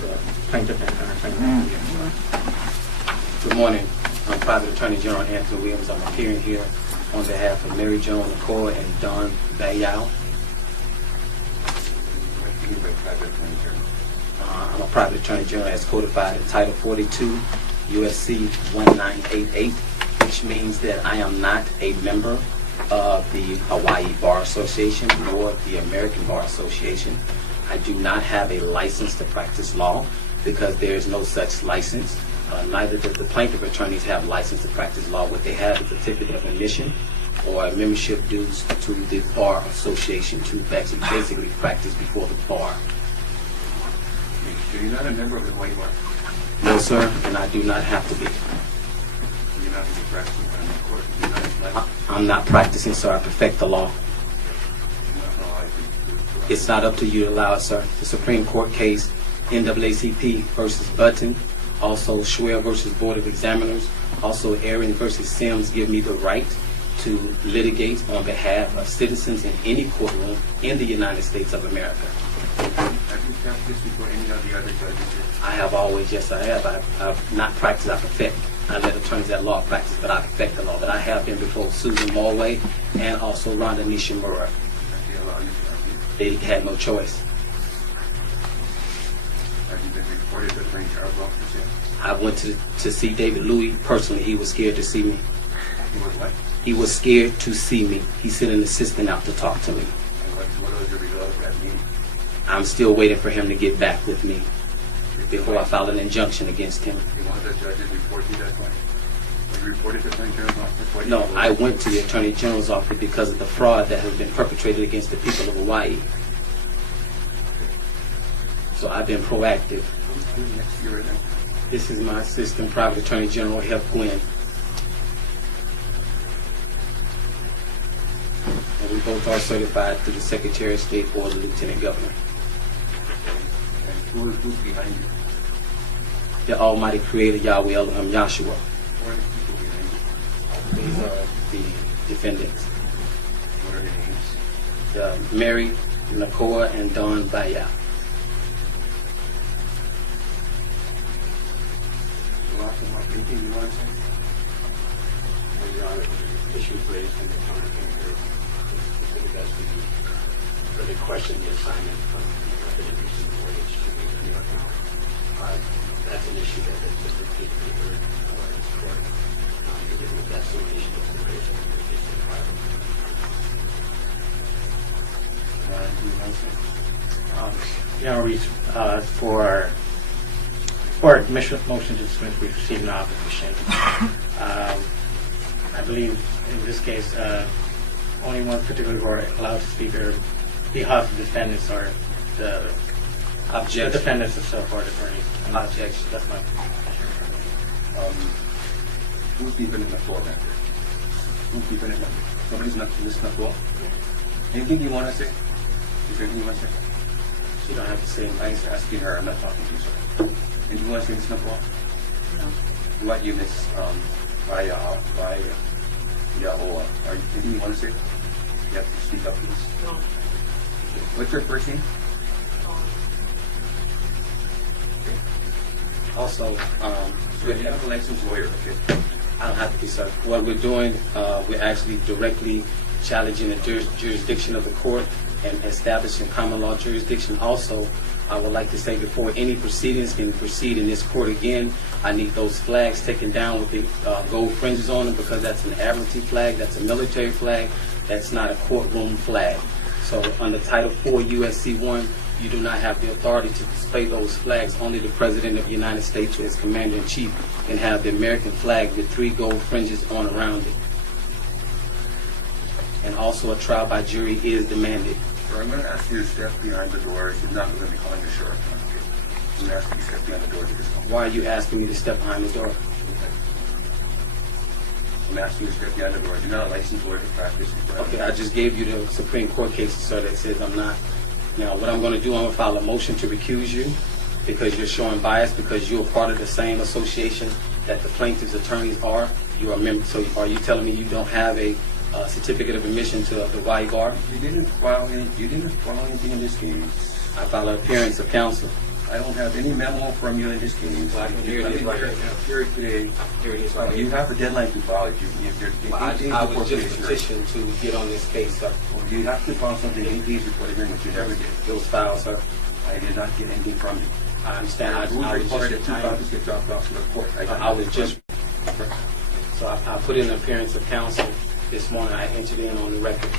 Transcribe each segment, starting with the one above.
the plaintiff and attorney. Good morning. I'm Private Attorney General Anthony Williams. I'm appearing here on behalf of Mary Jo Nicole and Don Bayal. I'm a Private Attorney General as codified in Title 42 USC 1988, which means that I am not a member of the Hawaii Bar Association nor the American Bar Association. I do not have a license to practice law because there is no such license. Neither does the plaintiff attorneys have license to practice law. What they have is a certificate of admission or a membership dues to the Bar Association to basically practice before the bar. So you're not a member of the Hawaii Bar? No, sir, and I do not have to be. You're not going to be practicing in the court? You're not like, I'm not practicing, sir. I perfect the law. you're not allowed to It's not up to you to allow it, sir. The Supreme Court case, NAACP versus Button, also Schwer versus Board of Examiners, also Aaron versus Sims give me the right to litigate on behalf of citizens in any courtroom in the United States of America. Have you practiced before any of the other judges here? I have always, yes I have. I've not practiced, I perfect. I let attorneys at law practice, but I perfect the law. But I have been before Susan Mulway and also Rhonda Nishimura. Have they allowed you to argue? They had no choice. Have you been reported to Attorney General's office yet? I went to see David Louis personally. He was scared to see me. He was what? He was scared to see me. He sent an assistant out to talk to me. And what was the result of that meeting? I'm still waiting for him to get back with me before I file an injunction against him. Did one of the judges report you that point? Were you reported to Attorney General's office? What did No, you do? I went to the Attorney General's office because of the fraud that has been perpetrated against the people of Hawaii. So I've been proactive. Who's next to you right now? This is my Assistant Private Attorney General, Hep Gwynn. And we both are certified through the Secretary of State or the Lieutenant Governor. And who's behind you? The Almighty Creator, Yahweh Elohim Yahshua. Who are the people behind you? These are the defendants. What are their names? Mary, Nakoa, and Don Baya. Anything you want to say? Your Honor, issues raised in the counter came here to the best we can. For the question, the assignment from the recent mortgage to New York now. That's an issue that has been repeatedly heard in this court. That's an issue that's been raised in the recent file. Do you want to say? You know, for motion to dismiss, we've received an opposition. I believe in this case, only one particular court allowed to speak on behalf of the defendants or the defendants of so-called attorneys. Objection. That's my Who's even in the floor back there? Who's even in the Somebody's not listening to the floor? Anything you want to say? Is there anything you want to say? You don't have to say I'm just asking her, I'm not talking to you, sir. And you want to say this in the floor? No. What you miss, Yaoa. Are you anything you want to say? You have to speak up, please. No. What's your first name? Also, So you have a licensed lawyer, okay? I don't have to be, sir. What we're doing, we're actually directly challenging the jurisdiction of the court and establishing common law jurisdiction. Also, I would like to say before any proceedings can proceed in this court again, I need those flags taken down with the gold fringes on them because that's an admiralty flag, that's a military flag, that's not a courtroom flag. So under Title 4 USC 1, you do not have the authority to display those flags. Only the President of the United States, who is Commander-in-Chief, can have the American flag with 3 gold fringes on around it. And also a trial by jury is demanded. So I'm going to ask you to step behind the door. You're not going to be calling the sheriff. Okay? I'm going to ask you to step behind the door to this one. Why are you asking me to step behind the door? I'm asking you to step behind the door. You're not a licensed lawyer to practice. Okay, I just gave you the Supreme Court cases, sir, that says I'm not. Now, what I'm going to do, I'm going to file a motion to recuse you because you're showing bias because you're part of the same association that the plaintiff's attorneys are. You are a member. So are you telling me you don't have a certificate of admission to the Hawaii Bar? You didn't file anything in this case. I filed an appearance of counsel. I don't have any memo from you in this case. Well, I can hear it right now. Here today. Here it is right You here. have a deadline to file. If there's Well, 8 days I before was just hearing. petitioned to get on this case, sir. Well, you have to file something 8 days before the hearing, which you never did. It was filed, sir. I did not get anything from you. I understand. I Rules was require that just, 2 copies get dropped off to the court. I was just, so I put in an appearance of counsel this morning. I entered in on the record.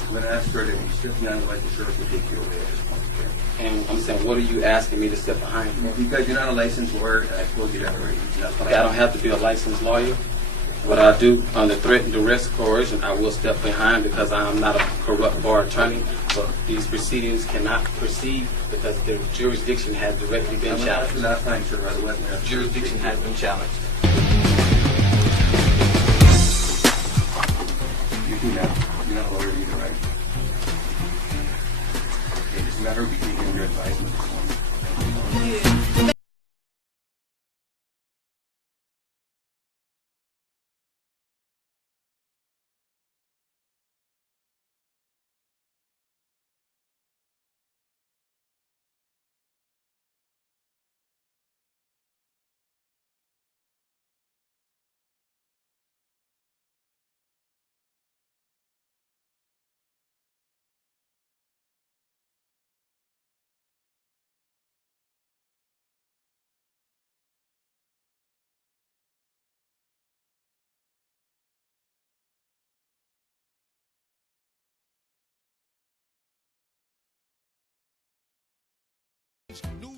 I'm going to ask her that you step behind the light, the sheriff will take you away at this point. Okay? And I'm saying, what are you asking me to step behind for? Because you're not a licensed lawyer, and I told you that already. You're not Okay, I don't have to be a licensed lawyer. What I do, under threat, duress, coercion, I will step behind because I am not a corrupt bar attorney. But these proceedings cannot proceed because their jurisdiction has directly been I'm going to ask you challenged. last time, sir. Otherwise, Jurisdiction has been challenged. You do now. You're not a lawyer either, right? Okay, just a matter of you taking your advisement this morning. New